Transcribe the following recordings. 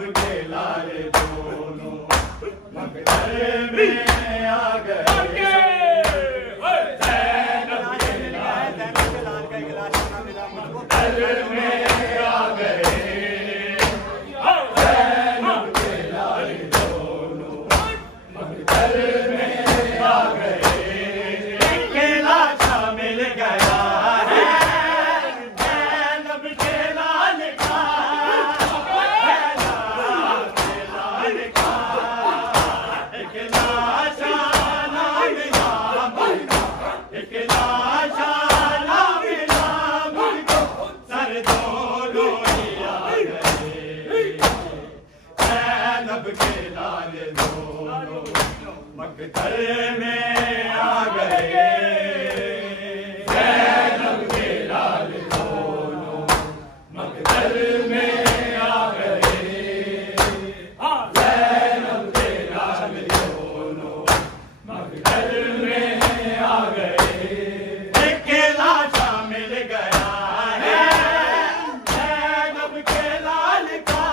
जैनब के लाल दोनों मकदर में आ गए। जैनब के लाल मकदर में आ गए। जैनब के लाल दोनों मकदर में आ गए। एक लाशा मिल गया है जैनब के लाल का। मकदर में आ गए। जैनब के लाल दोनों मकदर में आ गए। जैनब के लाल दोनों मकदर में आ गए। एक लाशा मिल गया है जैनब के लाल का।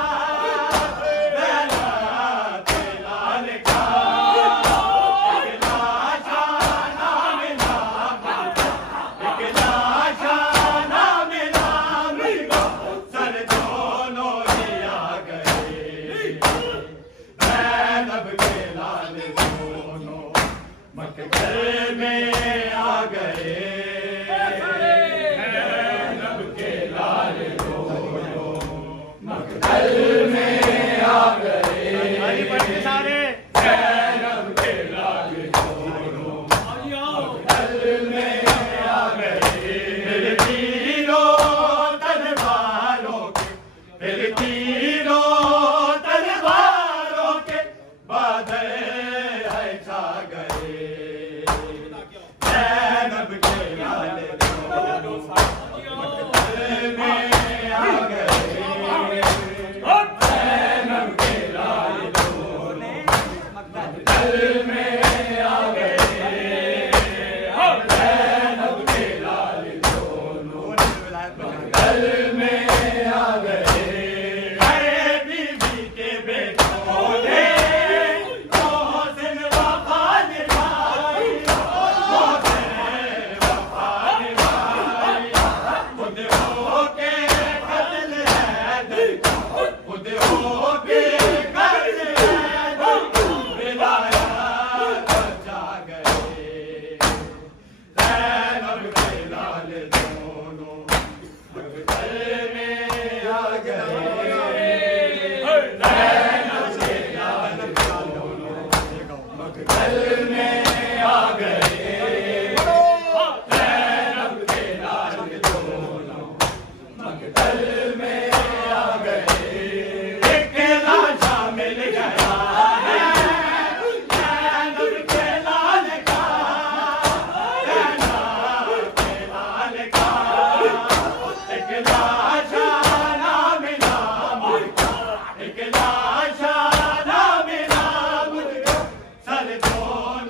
जैनब के लाल का मकदर में आ गए। जैनब के लाल दोनों मकदर में आ गए। जैनब के लाल दोनों मकदर में आ गए। फिर तीरों तलवारों के, फिर तीरों तलवारों के बादल छा गए। जैनब के लाल दोनों मकदर में आ गए। जैनब के लाल दोनों मकदर में आ गए। जैनब के लाल दोनों मकदर में आ गए। अरे बीबी के बेटों ने सर दोनों